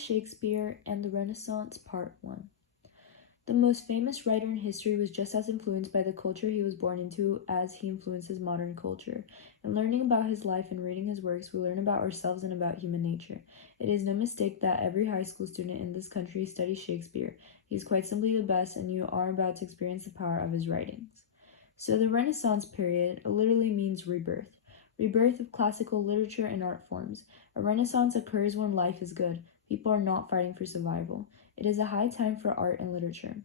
Shakespeare and the Renaissance, Part 1. The most famous writer in history was just as influenced by the culture he was born into as he influences modern culture. In learning about his life and reading his works, we learn about ourselves and about human nature. It is no mistake that every high school student in this country studies Shakespeare. He is quite simply the best, and you are about to experience the power of his writings. So the Renaissance period literally means rebirth. Rebirth of classical literature and art forms. A renaissance occurs when life is good. People are not fighting for survival. It is a high time for art and literature.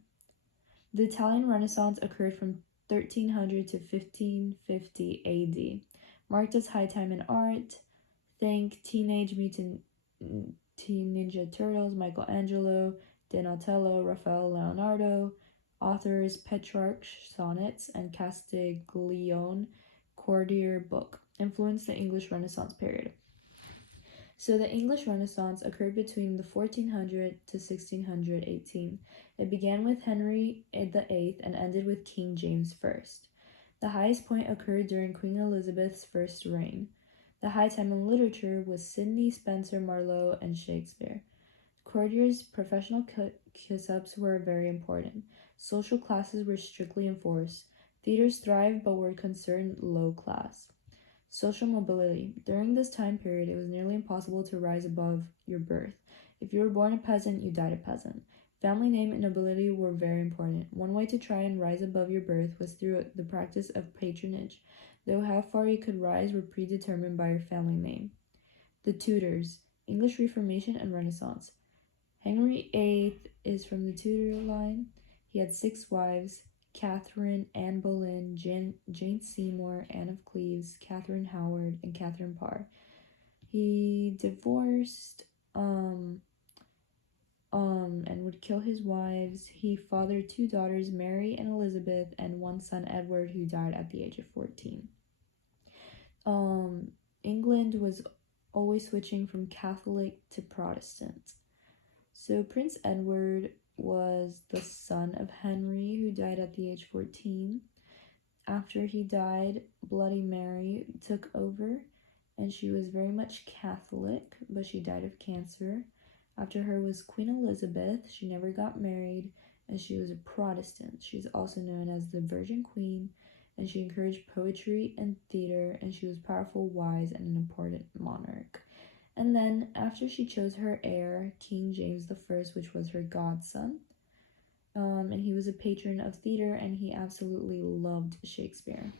The Italian Renaissance occurred from 1300 to 1550 AD, marked as high time in art. Think Teenage Mutant Ninja Turtles, Michelangelo, Donatello, Raphael, Leonardo, authors Petrarch sonnets and Castiglione Cordier book influenced the English Renaissance period. So the English Renaissance occurred between the 1400 to 1618. It began with Henry VIII and ended with King James I. The highest point occurred during Queen Elizabeth's first reign. The high time in literature was Sidney, Spenser, Marlowe, and Shakespeare. Courtiers' professional kiss-ups were very important. Social classes were strictly enforced. Theaters thrived but were considered low class. Social mobility. During this time period, it was nearly impossible to rise above your birth. If you were born a peasant, you died a peasant. Family name and nobility were very important. One way to try and rise above your birth was through the practice of patronage, though how far you could rise were predetermined by your family name. The Tudors, English Reformation and Renaissance. Henry VIII is from the Tudor line. He had 6 wives: Catherine, Anne Boleyn, Jane Seymour, Anne of Cleves, Catherine Howard, and Catherine Parr. He divorced and would kill his wives. He fathered 2 daughters, Mary and Elizabeth, and 1 son, Edward, who died at the age of 14. England was always switching from Catholic to Protestant. So Prince Edward was the son of Henry, who died at the age of 14. After he died, Bloody Mary took over, and she was very much Catholic, but she died of cancer. After her was Queen Elizabeth. She never got married, and she was a Protestant. She's also known as the Virgin Queen, and she encouraged poetry and theater, and she was powerful, wise, and an important monarch. And then, after she chose her heir, King James I, which was her godson, and he was a patron of theater, and he absolutely loved Shakespeare.